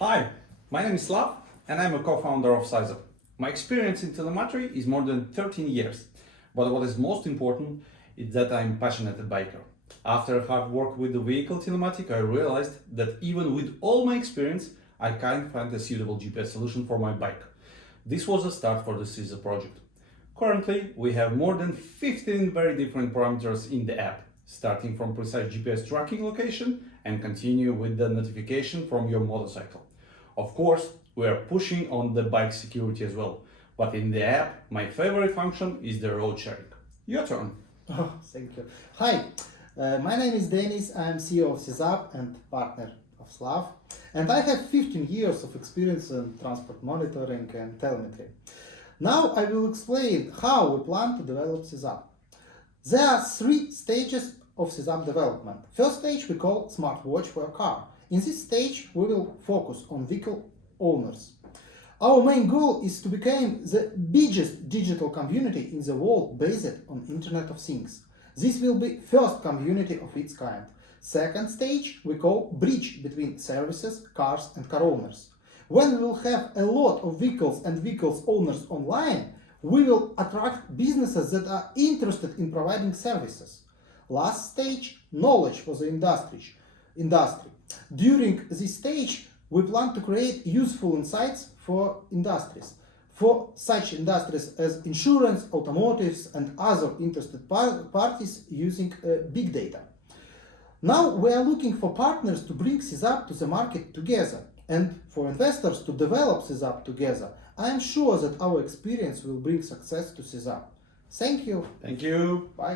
Hi, my name is Slav and I'm a co-founder of SIZZAPP. My experience in telemetry is more than 13 years, but what is most important is that I'm a passionate biker. After hard work with the vehicle telematic, I realized that even with all my experience, I can't find a suitable GPS solution for my bike. This was the start for the SIZZAPP project. Currently, we have more than 15 very different parameters in the app, starting from precise GPS tracking location and continue with the notification from your motorcycle. Of course, we are pushing on the bike security as well, but in the app, my favorite function is the road sharing. Your turn. Oh, thank you. Hi, my name is Denis. I'm CEO of SIZZAPP and partner of Slav. And I have 15 years of experience in transport monitoring and telemetry. Now I will explain how we plan to develop SIZZAPP. There are 3 stages of SIZZAPP development. First stage we call smartwatch for a car. In this stage we will focus on vehicle owners. Our main goal is to become the biggest digital community in the world based on Internet of Things. This will be first community of its kind. Second stage we call bridge between services, cars and car owners. When we will have a lot of vehicles and vehicles owners online, we will attract businesses that are interested in providing services. Last stage, knowledge for the industry. During this stage, we plan to create useful insights for industries. For such industries as insurance, automotives and other interested parties using big data. Now we are looking for partners to bring SIZZAPP to the market together and for investors to develop SIZZAPP together. I am sure that our experience will bring success to SIZZAPP. Thank you. Thank you. Bye.